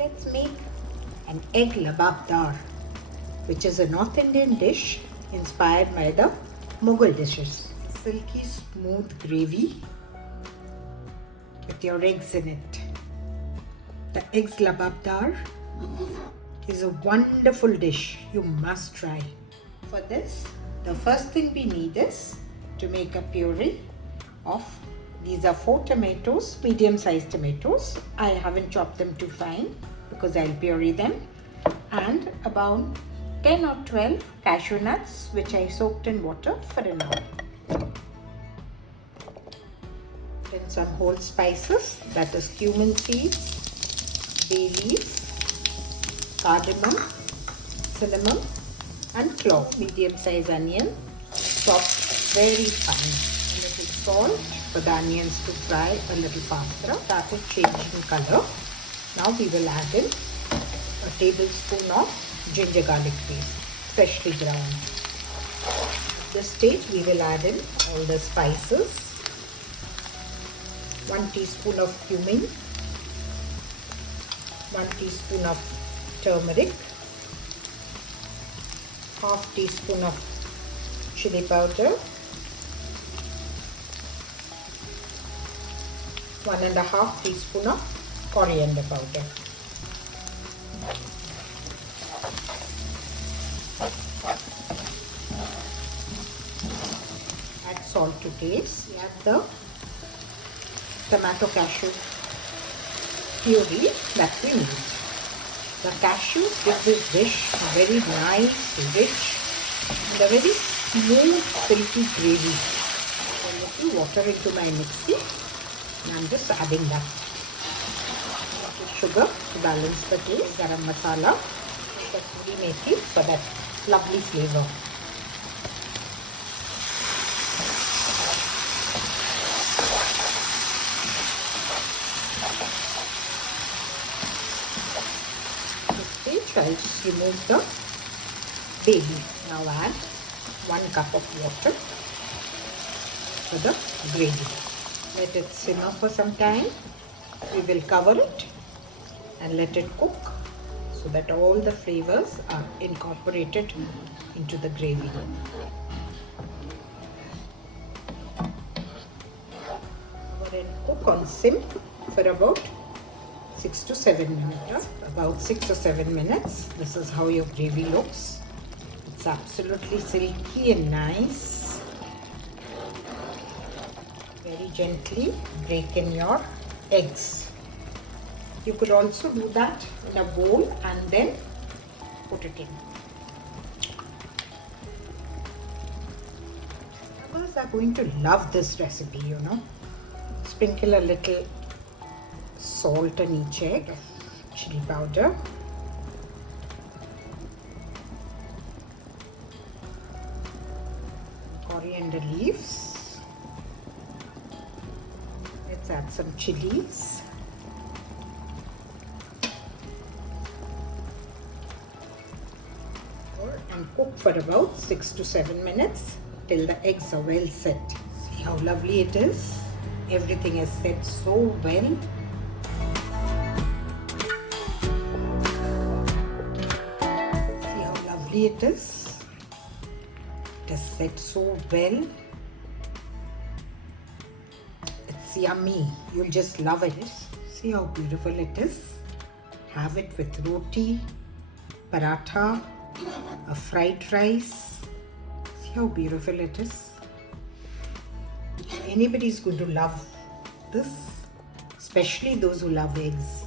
let's make an egg lababdar, which is a North Indian dish inspired by the Mughal dishes. Silky smooth gravy with your eggs in it. The eggs lababdar is a wonderful dish you must try. For this, the first thing we need is to make a puree of, these are 4 tomatoes, medium sized tomatoes. I haven't chopped them too fine because I'll puree them, and about 10 or 12 cashew nuts which I soaked in water for an hour. Then some whole spices, that is cumin seeds, bay leaves, cardamom, cinnamon and clove. Medium sized onion chopped very fine. A little salt for the onions to fry a little faster. Started changing color. Now we will add in a tablespoon of ginger garlic paste, freshly ground. At this stage we will add in all the spices. 1 teaspoon of cumin, 1 teaspoon of turmeric, half teaspoon of chili powder, 1.5 teaspoon of coriander powder. Add salt to taste. Add the tomato cashew puree that we need. The cashews give this dish a very nice, rich and a very smooth, silky gravy. A little water into my mixie and I'm just adding that. Sugar to balance the taste, garam masala, kasuri methi for that lovely flavor. I'll just remove the bay leaf. Now add 1 cup of water for the gravy. Let it simmer for some time. We will cover it and let it cook so that all the flavors are incorporated into the gravy. Cover and cook on sim for about 6 to 7 minutes. About 6 or 7 minutes. This is how your gravy looks. It's absolutely silky and nice. Very gently break in your eggs. You could also do that in a bowl and then put it in. Others are going to love this recipe, you know. Sprinkle a little salt on each egg, chili powder, coriander leaves. Let's add some chilies. And cook for about 6 to 7 minutes till the eggs are well set. See how lovely it is. Everything is set so well. It is. It is set so well. It's yummy. You'll just love it. See how beautiful it is. Have it with roti, paratha, a fried rice. See how beautiful it is. Anybody's going to love this, especially those who love eggs.